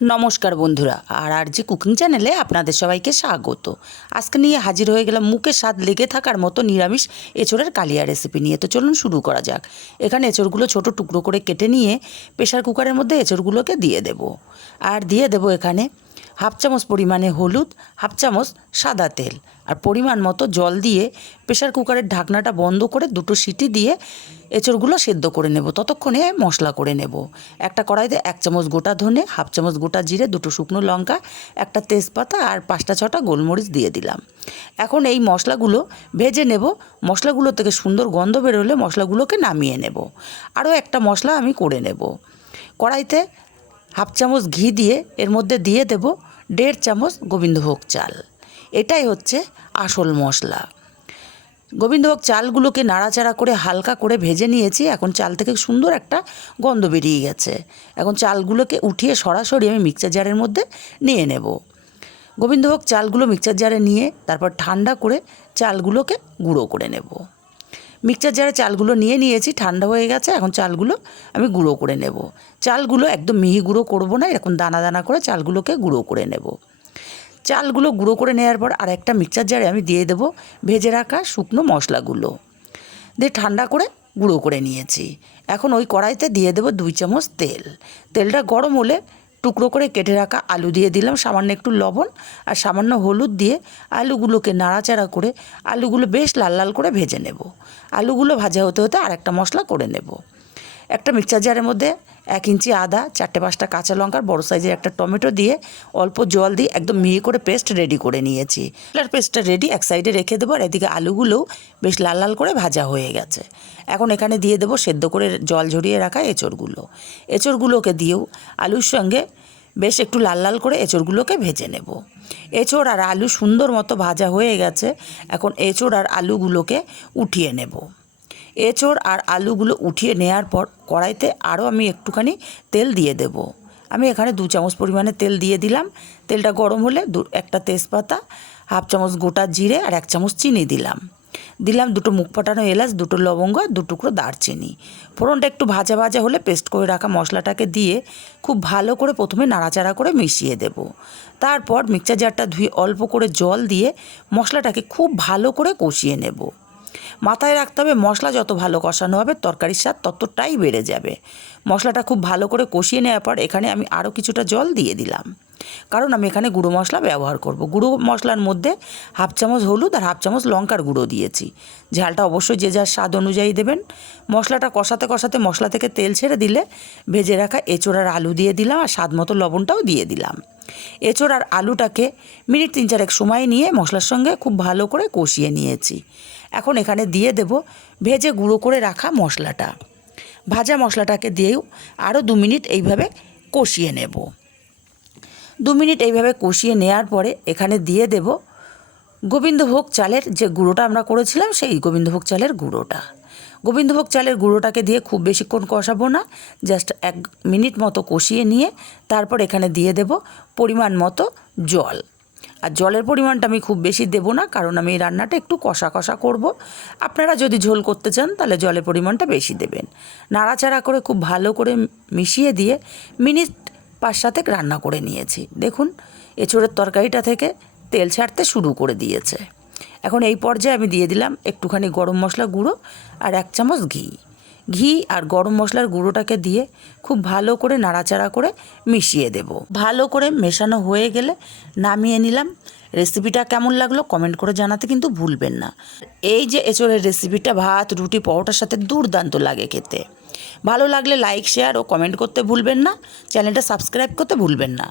নমস্কার বন্ধুরা, আর জি কুকিং চ্যানেলে আপনাদের সবাইকে স্বাগত। আজকে নিয়ে হাজির হয়ে গেলাম মুখে স্বাদ লেগে থাকার মতো নিরামিষ এঁচোড়ের কালিয়া রেসিপি নিয়ে। তো চলুন শুরু করা যাক। এখানে এঁচোড়গুলো ছোট টুকরো করে কেটে নিয়ে প্রেশার কুকারের মধ্যে এঁচোড়গুলোকে দিয়ে দেব। আর দিয়ে দেব এখানে হাফ চামচ পরিমাণে হলুদ, হাফ চামচ সাদা তেল আর পরিমাণ মতো জল দিয়ে প্রেশার কুকারের ঢাকনাটা বন্ধ করে দুটো সিটি দিয়ে এঁচোড়গুলো সেদ্ধ করে নেব। ততক্ষণে মশলা করে নেব। একটা কড়াইতে 1 চামচ গোটা ধনে, হাফ চামচ গোটা জিরে, দুটো শুকনো লঙ্কা, একটা তেজপাতা আর 5টা-6টা গোলমরিচ দিয়ে দিলাম। এখন এই মশলাগুলো ভেজে নেব। মশলাগুলো থেকে সুন্দর গন্ধ বেরোলে মশলাগুলোকে নামিয়ে নেব। আরও একটা মশলা আমি করে নেব। কড়াইতে হাফ চামচ ঘি দিয়ে এর মধ্যে দিয়ে দেব 1.5 চামচ গোবিন্দভোগ চাল। এটাই হচ্ছে আসল মশলা। গোবিন্দভোগ চালগুলোকে নাড়াচাড়া করে হালকা করে ভেজে নিয়েছি। এখন চাল থেকে সুন্দর একটা গন্ধ বেরিয়ে গেছে। এখন চালগুলোকে উঠিয়ে সরাসরি আমি মিক্সার জারের মধ্যে নিয়ে নেব। গোবিন্দভোগ চালগুলো মিক্সার জারে নিয়ে তারপর ঠান্ডা করে চালগুলোকে গুঁড়ো করে নেব। মিক্সার জারে চালগুলো নিয়ে নিয়েছি, ঠান্ডা হয়ে গেছে। এখন চালগুলো আমি গুঁড়ো করে নেব। চালগুলো একদম মিহি গুঁড়ো করব না, এরকম দানা দানা করে চালগুলোকে গুঁড়ো করে নেব। চালগুলো গুঁড়ো করে নেওয়ার পর আর একটা মিক্সার জারে আমি দিয়ে দেব ভেজে রাখা শুকনো মশলাগুলো, দিয়ে ঠান্ডা করে গুঁড়ো করে নিয়েছি। এখন ওই কড়াইতে দিয়ে দেব 2 চামচ তেল। তেলটা গরম হলে টুকরো করে কেটে রাখা আলু দিয়ে দিলাম, সামান্য একটু লবণ আর সামান্য হলুদ দিয়ে আলুগুলোকে নাড়াচাড়া করে আলুগুলো বেশ লাল লাল করে ভেজে নেব। আলুগুলো ভাজা হতে হতে আর একটা মশলা করে নেব। একটা মিক্সার জারের মধ্যে 1 ইঞ্চি আদা, 4টে-5টা কাঁচা লঙ্কার বড় সাইজের একটা টমেটো দিয়ে অল্প জল দিয়ে একদম মিহি করে পেস্ট রেডি করে নিয়েছি। পেস্টটা রেডি, এক সাইডে রেখে দেবো। আর এদিকে আলুগুলোও বেশ লাল লাল করে ভাজা হয়ে গেছে। এখন এখানে দিয়ে দেবো সেদ্ধ করে জল ঝরিয়ে রাখা এঁচোড়গুলোকে দিয়েও আলুর সঙ্গে বেশ একটু লাল লাল করে এঁচোড়গুলোকে ভেজে নেব। এঁচোড় আর আলু সুন্দর মতো ভাজা হয়ে গেছে। এখন এঁচোড় আর আলুগুলোকে উঠিয়ে নেব। এঁচোড় আর আলুগুলো উঠিয়ে নেওয়ার পর কড়াইতে আরও আমি একটুখানি তেল দিয়ে দেব। আমি এখানে 2 চামচ পরিমাণে তেল দিয়ে দিলাম। তেলটা গরম হলে একটা তেজপাতা, হাফ চামচ গোটা জিরে আর 1 চামচ চিনি দিলাম। দুটো মুখ ফাটানো এলাচ, 2টো লবঙ্গ, 2 টুকরো দারচিনি। ফোড়নটা একটু ভাজা ভাজা হলে পেস্ট করে রাখা মশলাটাকে দিয়ে খুব ভালো করে প্রথমে নাড়াচাড়া করে মিশিয়ে দেব। তারপর মিক্সার জারটা ধুয়ে অল্প করে জল দিয়ে মশলাটাকে খুব ভালো করে কষিয়ে নেব। মাথায় রাখতে হবে, মশলা যত ভালো কষানো হবে তরকারির স্বাদ ততটাই বেড়ে যাবে। মশলাটা খুব ভালো করে কষিয়ে নেওয়ার পর এখানে আমি আরও কিছুটা জল দিয়ে দিলাম, কারণ আমি এখানে গুঁড়ো মশলা ব্যবহার করব। গুঁড়ো মশলার মধ্যে হাফ চামচ হলুদ আর হাফ চামচ লঙ্কার গুঁড়ো দিয়েছি। ঝালটা অবশ্যই যে যার স্বাদ অনুযায়ী দেবেন। মশলাটা কষাতে কষাতে মশলা থেকে তেল ছেড়ে দিলে ভেজে রাখা এঁচোড় আর আলু দিয়ে দিলাম আর স্বাদ মতো লবণটাও দিয়ে দিলাম। এঁচোড় আর আলুটাকে মিনিট 3-4 সময় নিয়ে মশলার সঙ্গে খুব ভালো করে কষিয়ে নিয়েছি। এখন এখানে দিয়ে দেব ভেজে গুঁড়ো করে রাখা মশলাটা। ভাজা মশলাটাকে দিয়েও আরও 2 মিনিট এইভাবে কষিয়ে নেব। 2 মিনিট এইভাবে কষিয়ে নেওয়ার পরে এখানে দিয়ে দেব গোবিন্দভোগ চালের যে গুঁড়োটা আমরা করেছিলাম, সেই গোবিন্দভোগ চালের গুঁড়োটা। গোবিন্দভোগ চালের গুঁড়োটাকে দিয়ে খুব বেশিক্ষণ কষাবো না, জাস্ট 1 মিনিট মতো কষিয়ে নিয়ে তারপর এখানে দিয়ে দেব পরিমাণ মতো জল। আর জলের পরিমাণটা আমি খুব বেশি দেব না, কারণ আমি এই রান্নাটা একটু কষা কষা করব। আপনারা যদি ঝোল করতে চান তাহলে জলের পরিমাণটা বেশি দেবেন। নাড়াচাড়া করে খুব ভালো করে মিশিয়ে দিয়ে মিনিট 5-7 রান্না করে নিয়েছি। দেখুন এঁচোড়ের তরকারিটা থেকে তেল ছাড়তে শুরু করে দিয়েছে। এখন এই পর্যায়ে আমি দিয়ে দিলাম একটুখানি গরম মশলা গুঁড়ো আর 1 চামচ ঘি আর গরম মশলার গুঁড়োটাকে দিয়ে খুব ভালো করে নাড়াচাড়া করে মিশিয়ে দেব। ভালো করে মেশানো হয়ে গেলে নামিয়ে নিলাম। রেসিপিটা কেমন লাগলো কমেন্ট করে জানাতে কিন্তু ভুলবেন না। এই যে এঁচোড়ের রেসিপিটা ভাত, রুটি, পরোটার সাথে দুর্দান্ত লাগে খেতে। ভালো লাগলে লাইক, শেয়ার ও কমেন্ট করতে ভুলবেন না। চ্যানেলটা সাবস্ক্রাইব করতে ভুলবেন না।